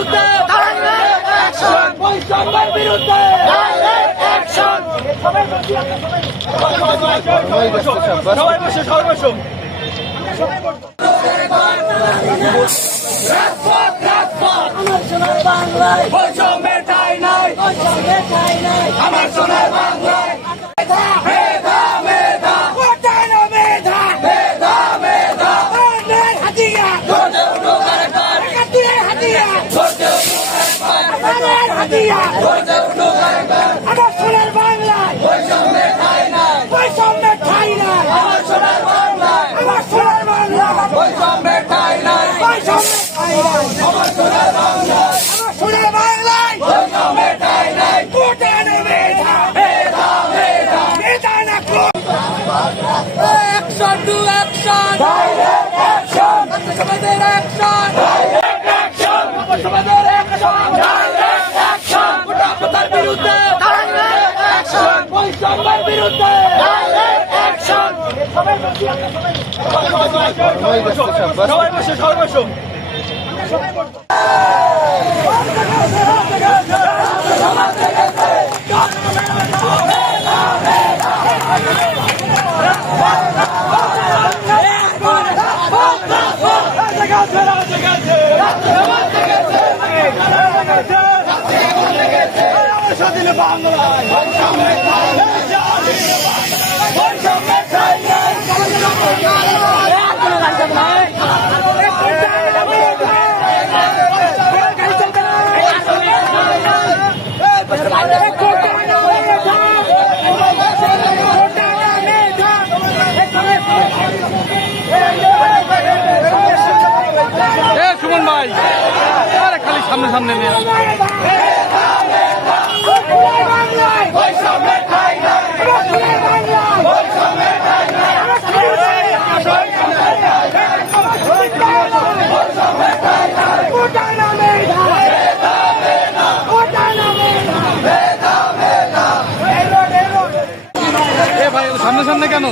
বিরুদ্ধে বৈষম্যের বিরুদ্ধে সবাই বসে বাংলায় বৈষম্যের ঠাঁই নাই, আমার সোনার বাংলায় মেধা মেধা মেধা মেধা মেধা হাতিয়া হাতিয়া আমার সোনার বাংলায় বৈষম্যের ঠাঁই নাই, বৈষম্যের ঠাঁই নাই, আমার সোনার বাংলায়, আমার সোনার বাংলায় বৈষম্যের ঠাঁই নাই, বৈষম্যের ঠাঁই নাই, আমার সোনার বাংলায়, আমার সোনার বাংলায় বৈষম্যের ঠাঁই নাই। কোটানো মেধা মেধা মেধা মেধা না action to action, direct action, সমাজের অ্যাকশন, ডাইরেক্ট অ্যাকশন, সমাজের অ্যাকশন, ডাইরেক্ট অ্যাকশন, কোটাপতার বিরুদ্ধে ডাইরেক্ট অ্যাকশন, বৈষম্যের বিরুদ্ধে ডাইরেক্ট অ্যাকশন। সবাই বসে সুমন ভাই আরে খালি সামনে সামনে নিয়ে ভাই সামনে সামনে কেন?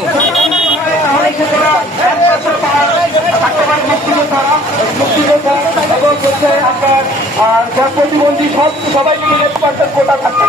প্রতিবন্ধী সবাই মিলে 1% কোটা থাকবে।